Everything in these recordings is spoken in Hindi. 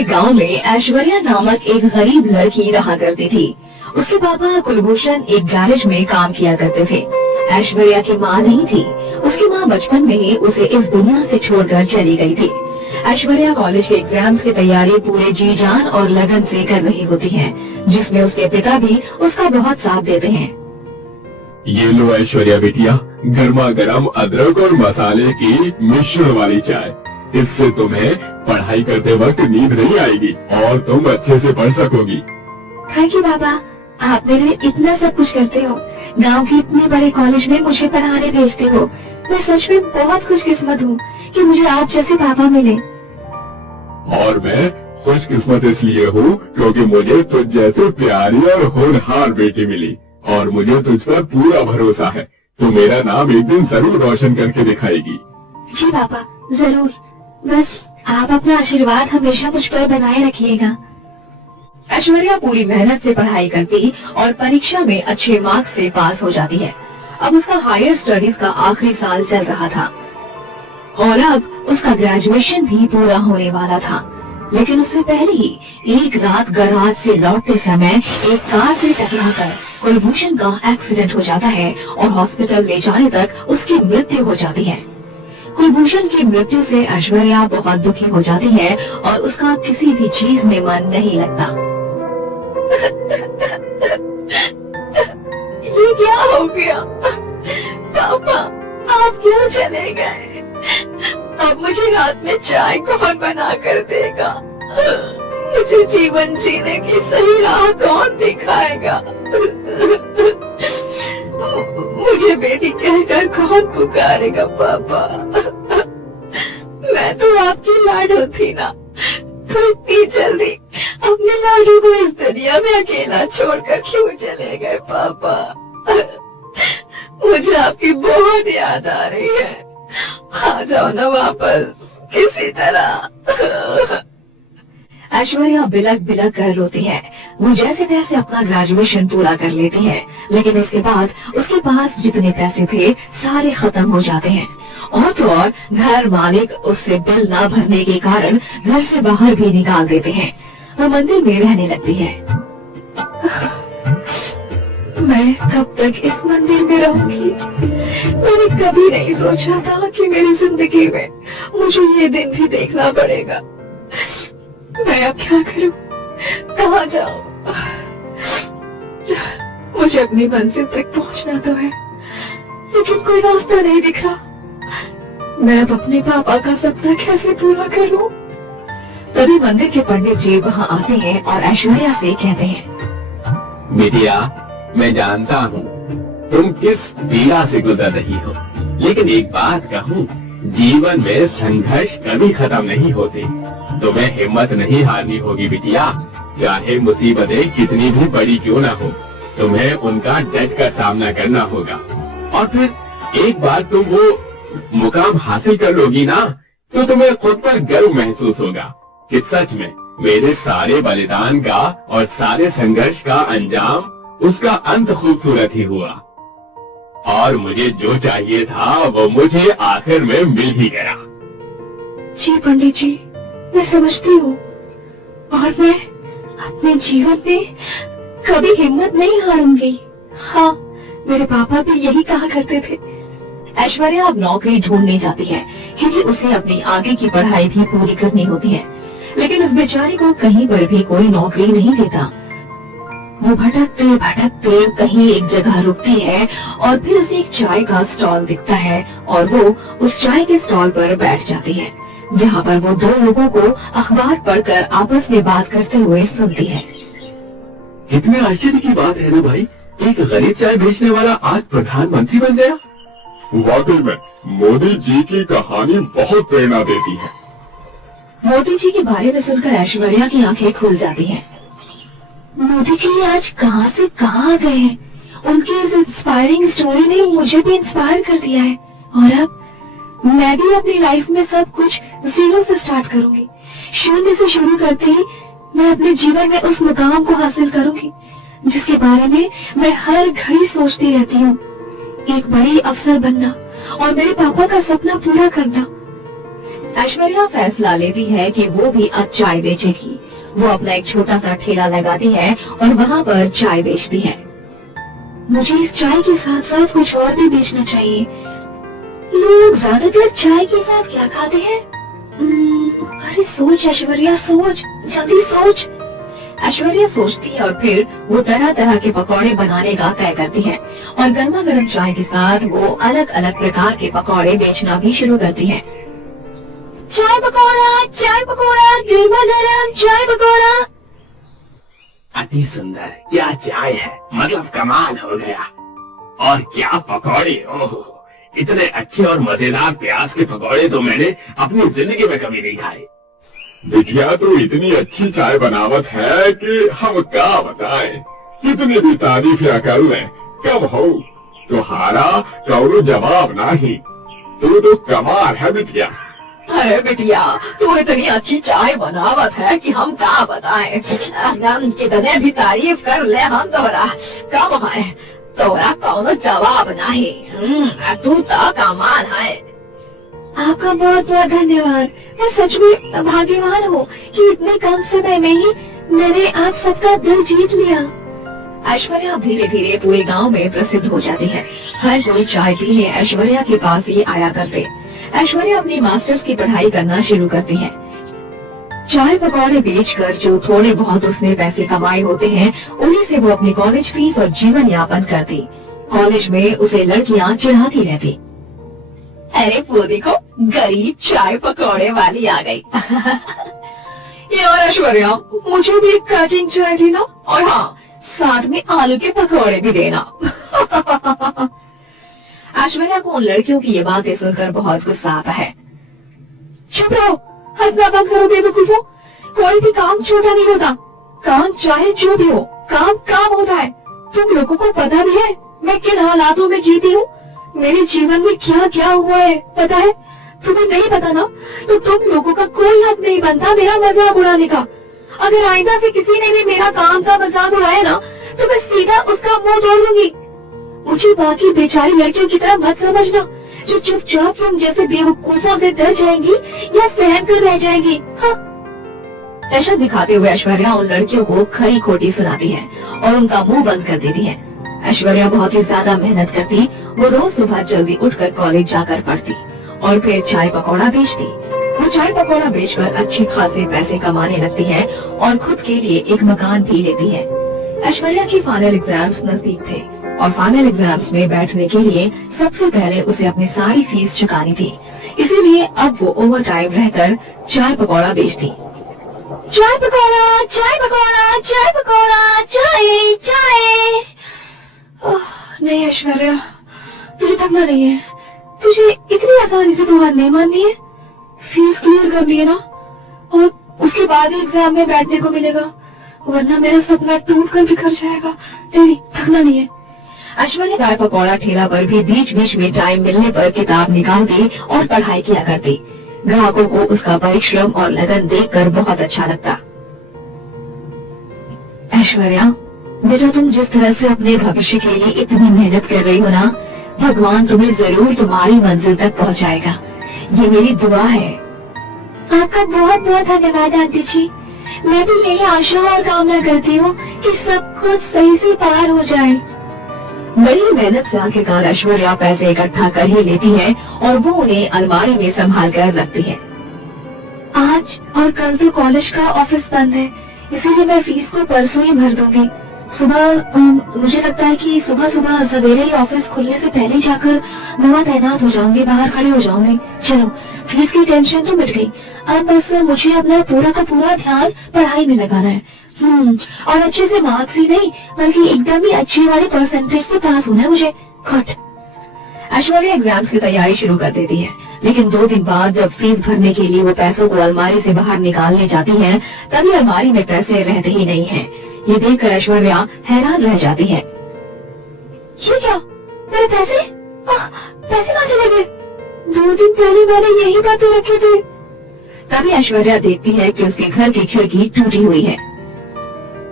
के गांव में ऐश्वर्या नामक एक गरीब लड़की रहा करती थी। उसके पापा कुलभूषण एक गैरेज में काम किया करते थे। ऐश्वर्या की माँ नहीं थी। उसकी माँ बचपन में ही उसे इस दुनिया से छोड़कर चली गई थी। ऐश्वर्या कॉलेज के एग्जाम्स की तैयारी पूरे जी जान और लगन से कर रही होती है, जिसमें उसके पिता भी उसका बहुत साथ देते हैं। ये लो ऐश्वर्या बेटिया, गर्मा गर्म अदरक और मसाले की मिश्रण वाली चाय। इससे तुम्हें पढ़ाई करते वक्त नींद नहीं आएगी और तुम अच्छे से पढ़ सकोगी। थैंक यू पापा, आप मेरे लिए इतना सब कुछ करते हो। गांव के इतने बड़े कॉलेज में मुझे पढ़ाने भेजते हो। मैं सच में बहुत खुशकिस्मत हूँ कि मुझे आप जैसे पापा मिले। और मैं खुशकिस्मत इसलिए हूँ क्योंकि मुझे तुझ जैसे प्यारी और होनहार बेटी मिली और मुझे तुझ पर पूरा भरोसा है। तो मेरा नाम एक दिन जरूर रोशन करके दिखाएगी। जी पापा, जरूर। बस आप अपना आशीर्वाद हमेशा मुझ पर बनाए रखिएगा। ऐश्वर्या पूरी मेहनत से पढ़ाई करती और परीक्षा में अच्छे मार्क्स से पास हो जाती है। अब उसका हायर स्टडीज का आखिरी साल चल रहा था और अब उसका ग्रेजुएशन भी पूरा होने वाला था। लेकिन उससे पहले ही एक रात गैराज से लौटते समय एक कार से टकराकर कुलभूषण का एक्सीडेंट हो जाता है और हॉस्पिटल ले जाने तक उसकी मृत्यु हो जाती है। कुलभूषण की मृत्यु से ऐश्वर्या बहुत दुखी हो जाती है और उसका किसी भी चीज में मन नहीं लगता। ये क्या हो गया? पापा, आप क्यों चले गए? अब मुझे रात में चाय कौन बना कर देगा? मुझे जीवन जीने की सही राह कौन दिखाएगा? मुझे बेटी कहकर कौन पुकारेगा? पापा, मैं तो आपकी लाडो थी ना, तो इतनी जल्दी अपने लाडू को इस दुनिया में अकेला छोड़कर क्यों चले गए? पापा, मुझे आपकी बहुत याद आ रही है। आ जाओ ना वापस किसी तरह। ऐश्वर्या बिलक बिलक कर रोती है। वो जैसे तैसे अपना ग्रेजुएशन पूरा कर लेती है, लेकिन उसके बाद उसके पास जितने पैसे थे सारे खत्म हो जाते हैं। और तो और घर मालिक उससे बिल ना भरने के कारण घर से बाहर भी निकाल देते हैं। वो मंदिर में रहने लगती है। मैं कब तक इस मंदिर में रहूंगी? मैंने कभी नहीं सोचा था कि मेरी जिंदगी में मुझे ये दिन भी देखना पड़ेगा। मैं अब क्या करूं? कहाँ जाऊं? मुझे अपनी मंजिल तक पहुंचना तो है, लेकिन कोई रास्ता नहीं दिख रहा। मैं अब अपने पापा का सपना कैसे पूरा करूं? तभी मंदिर के पंडित जी वहाँ आते हैं और ऐश्वर्या से कहते हैं, बिटिया, मैं जानता हूँ तुम किस पीड़ा से गुजर रही हो, लेकिन एक बात कहूँ, जीवन में संघर्ष कभी खत्म नहीं होते। तुम्हें हिम्मत नहीं हारनी होगी बिटिया। चाहे मुसीबतें कितनी भी बड़ी क्यों ना हो, तुम्हें उनका डट कर सामना करना होगा। और फिर एक बार तुम वो मुकाम हासिल कर लोगी ना, तो तुम्हें खुद पर गर्व महसूस होगा कि सच में मेरे सारे बलिदान का और सारे संघर्ष का अंजाम, उसका अंत खूबसूरत ही हुआ। और मुझे जो चाहिए था वो मुझे आखिर में मिल ही गया। जी पंडित जी, मैं समझती हूँ और मैं अपने जीवन में कभी हिम्मत नहीं हारूंगी। हाँ, मेरे पापा भी यही कहा करते थे। ऐश्वर्या अब नौकरी ढूंढने जाती है क्योंकि उसे अपनी आगे की पढ़ाई भी पूरी करनी होती है, लेकिन उस बेचारी को कहीं पर भी कोई नौकरी नहीं देता। वो भटकते भटकते कहीं एक जगह रुकती है और फिर उसे एक चाय का स्टॉल दिखता है और वो उस चाय के स्टॉल पर बैठ जाती है, जहाँ पर वो दो लोगों को अखबार पढ़कर आपस में बात करते हुए सुनती है। कितने आश्चर्य की बात है ना भाई, एक गरीब चाय बेचने वाला आज प्रधानमंत्री बन गया। वाकई में मोदी जी की कहानी बहुत प्रेरणा देती है। मोदी जी के बारे में सुनकर ऐश्वर्या की आंखें खुल जाती हैं। मोदी जी आज कहां से कहां आ गए हैं? उनकी इस इंस्पायरिंग स्टोरी ने मुझे भी इंस्पायर कर दिया है और अब मैं भी अपनी लाइफ में सब कुछ जीरो से स्टार्ट करूंगी। शून्य से शुरू करते ही मैं अपने जीवन में उस मुकाम को हासिल करूंगी जिसके बारे में मैं हर घड़ी सोचती रहती हूँ। एक बड़ी अफसर बनना और मेरे पापा का सपना पूरा करना। ऐश्वर्या फैसला लेती है कि वो भी अब चाय बेचेगी। वो अपना एक छोटा सा ठेला लगाती है और वहाँ पर चाय बेचती है। मुझे इस चाय के साथ साथ कुछ और भी बेचना चाहिए। लोग ज्यादातर चाय के साथ क्या खाते हैं? अरे सोच ऐश्वर्या, सोच, जल्दी सोच। ऐश्वर्या सोचती है और फिर वो तरह तरह के पकौड़े बनाने का तय करती है और गर्मा गर्म चाय के साथ वो अलग अलग प्रकार के पकौड़े बेचना भी शुरू करती है। चाय पकौड़ा, गर्मा गर्म चाय पकौड़ा। अति सुंदर, क्या चाय है, मतलब कमाल हो गया। और क्या पकौड़े, ओहो, इतने अच्छे और मजेदार प्याज के पकौड़े तो मैंने अपनी जिंदगी में कभी नहीं खाए। बिटिया तो इतनी अच्छी चाय बनावत है कि हम क्या बताएं। कितनी भी तारीफिया कर लें कब हो, तुम्हारा कौनो जवाब नहीं। तू तो कमाल है बिटिया। अरे बिटिया, तू इतनी अच्छी चाय बनावत है कि हम क्या बताएं। हम कितने भी तारीफ कर ले हम तोरा कम है, तोरा कौनो जवाब नहीं। तू तो कमाल है। आपका बहुत बहुत धन्यवाद। मैं सच में भाग्यवान हूँ कि इतने कम समय में ही मैंने आप सबका दिल जीत लिया। ऐश्वर्या धीरे धीरे पूरे गांव में प्रसिद्ध हो जाती है। हर कोई चाय पीने ऐश्वर्या के पास ही आया करते। ऐश्वर्या अपनी मास्टर्स की पढ़ाई करना शुरू करती है। चाय पकौड़े बेचकर जो थोड़े बहुत उसने पैसे कमाए होते हैं, उन्हीं से वो अपनी कॉलेज फीस और जीवन यापन करती। कॉलेज में उसे लड़कियां चिढ़ाती रहती। अरे वो देखो, गरीब चाय पकौड़े वाली आ गई। यार ऐश्वर्या, मुझे भी एक कटिंग चाहिए ना, और हाँ, साथ में आलू के पकौड़े भी देना। ऐश्वर्या को उन लड़कियों की ये बातें सुनकर बहुत गुस्सा आता है। चुप रहो, हंसना बंद करो बेवकूफो। कोई भी काम छोटा नहीं होता। काम चाहे जो भी हो, काम काम होता है। तुम लोगों को पता भी है मैं किन हालातों में जीती हूँ, मेरे जीवन में क्या क्या हुआ है पता है? तुम्हें नहीं पता ना, तो तुम लोगों का कोई हक नहीं बनता मेरा मजाक उड़ाने का। अगर आइंदा से किसी ने भी मेरा काम का मजाक उड़ाया ना, तो मैं सीधा उसका मुंह तोड़ दूंगी। मुझे बाकी बेचारी लड़कियों की तरह मत समझना, जो चुपचाप तुम जैसे बेवकूफों से डर जाएंगी या सहम कर रह जाएंगी। हाँ। दहशत दिखाते हुए ऐश्वर्या उन लड़कियों को खरी खोटी सुनाती है और उनका मुंह बंद कर देती है। ऐश्वर्या बहुत ही ज्यादा मेहनत करती। वो रोज सुबह जल्दी उठकर कॉलेज जाकर पढ़ती और फिर चाय पकौड़ा बेचती। वो चाय पकौड़ा बेचकर अच्छे खासे पैसे कमाने लगती है और खुद के लिए एक मकान भी लेती है। ऐश्वर्या की फाइनल एग्जाम्स नजदीक थे और फाइनल एग्जाम्स में बैठने के लिए सबसे पहले उसे अपनी सारी फीस चुकानी थी। इसीलिए अब वो ओवर टाइम रहकर चाय पकौड़ा बेचती। चाय पकौड़ा, चाय पकौड़ा, चाय पकौड़ा, चाय चाय। नहीं ऐश्वर्या, तुझे थकना नहीं है। तुझे इतनी आसानी से तो हार नहीं माननी है। फीस क्लियर करनी है ना, और उसके बाद ही एग्जाम में बैठने को मिलेगा, वरना मेरा सपना टूट कर बिखर जाएगा। नहीं, थकना नहीं है। ऐश्वर्या चाय पकौड़ा ठेला पर भी बीच बीच में टाइम मिलने पर किताब निकालती और पढ़ाई किया करती। ग्राहकों को उसका परिश्रम और लगन देखकर बहुत अच्छा लगता। ऐश्वर्या बेटा, तुम जिस तरह से अपने भविष्य के लिए इतनी मेहनत कर रही हो ना, भगवान तुम्हें जरूर तुम्हारी मंजिल तक पहुंचाएगा। ये मेरी दुआ है। आपका बहुत बहुत धन्यवाद आंटी जी। मैं भी यही आशा और कामना करती हूँ कि सब कुछ सही से पार हो जाए। बड़ी मेहनत से आखिरकार ऐश्वर्या पैसे इकट्ठा कर ही लेती है और वो उन्हें अलमारी में संभाल कर रखती है। आज और कल तो कॉलेज का ऑफिस बंद है, इसीलिए मैं फीस को परसों ही भर दूंगी। सुबह मुझे लगता है कि सुबह सुबह सवेरे ही ऑफिस खुलने से पहले जाकर वहाँ तैनात हो जाऊंगी, बाहर खड़े हो जाऊंगी। चलो, फीस की टेंशन तो मिट गई। अब बस मुझे अपना पूरा का पूरा ध्यान पढ़ाई में लगाना है। और अच्छे से मार्क्स ही नहीं, बल्कि एकदम ही अच्छी वाले परसेंटेज से पास होना है मुझे। गुड। ऐश्वर्या एग्जाम्स की तैयारी शुरू कर देती है, लेकिन 2 दिन बाद जब फीस भरने के लिए वो पैसों को अलमारी से बाहर निकालने जाती है, तभी अलमारी में पैसे रहते ही नहीं है। ये देखकर ऐश्वर्या हैरान रह जाती है। ये क्या, मेरे पैसे? पैसे कहाँ चले गए? 2 दिन पहले मैंने यही पर तो रखे थे। तभी ऐश्वर्या देखती है कि उसके घर की खिड़की टूटी हुई है।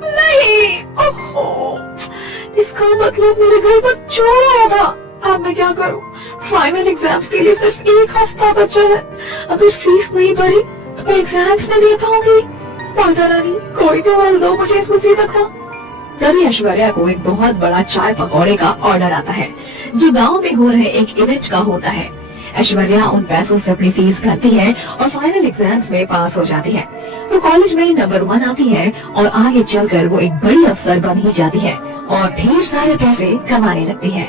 नहीं, ओहो, इसका मतलब मेरे घर पर चोर आया था। अब मैं क्या करूं? फाइनल एग्जाम्स के लिए सिर्फ 1 हफ्ता बचा है। अगर फीस नहीं भरी तो मैं एग्जाम्स नहीं दे पाऊंगी। माता रानी, कोई तो हल दो मुझे इस मुसीबत का। तभी ऐश्वर्या को एक बहुत बड़ा चाय पकौड़े का ऑर्डर आता है, जो गांव में हो रहे एक इवेंट का होता है। ऐश्वर्या उन पैसों से अपनी फीस भरती है और फाइनल एग्जाम्स में पास हो जाती है। वो कॉलेज में नंबर 1 आती है और आगे चलकर वो एक बड़ी अफसर बन ही जाती है और ढेर सारे पैसे कमाने लगती है।